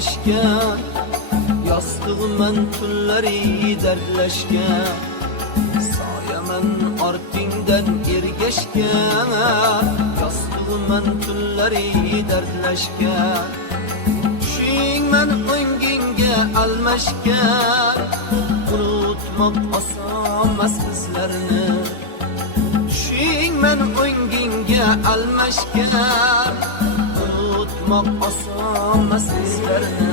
ergashgan, yostig'iman tunlari dardlashgan, soyaman ortingdan ergashgan, yostig'iman tunlari dardlashgan, tushingman o'ngingga almashgan, unutmoq osonmas bizlarni. Tushingman o'ngingga almashgan, unutmoq osonmas bizlarni.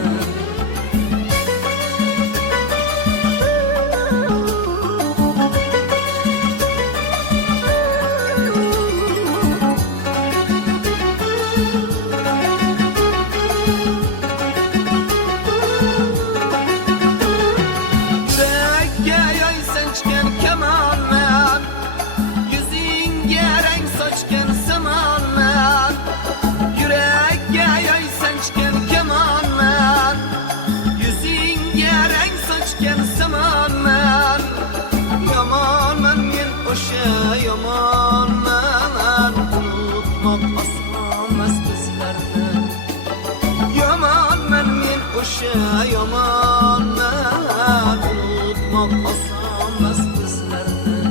Yamanman, unutmoq osonmas bizlarni. Yamanman men o'sha yamanman, unutmoq osonmas bizlarni.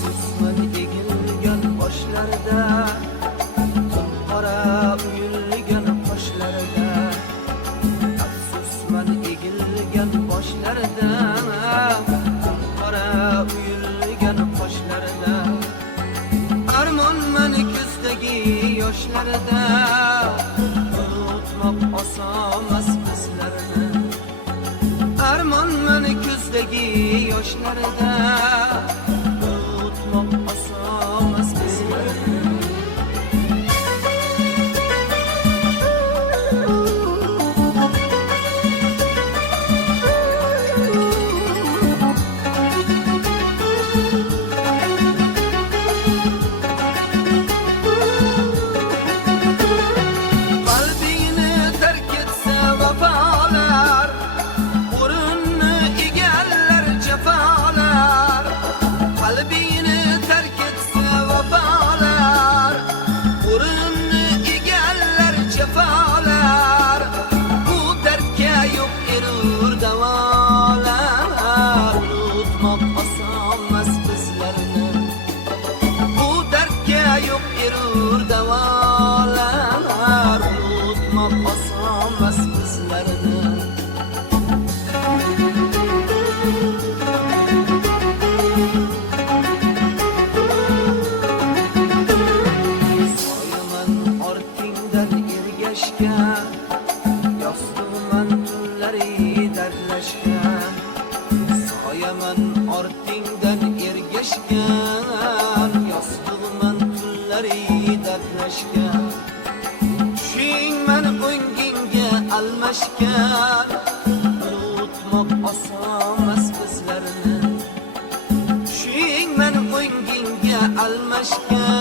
Susman egilgan boshlarda, qora uyulgan qoshlarida, afsusman egilgan boshlarida, qora uyulgan qoshlarida, armonman ko'zdagi yoshlarida, unutmoq osonmas bizlarni. Armonman ko'zdagi yoshlarida, unutmoq osonmas bizlarni. Yostig'iman tunlari dardlashgan, soyaman ortingdan ergashgan, yostig'iman tunlari dardlashgan, tushingman o'ngingga almashgan, unutmoq osonmas bizlarni. Tushingman o'ngingga almashgan,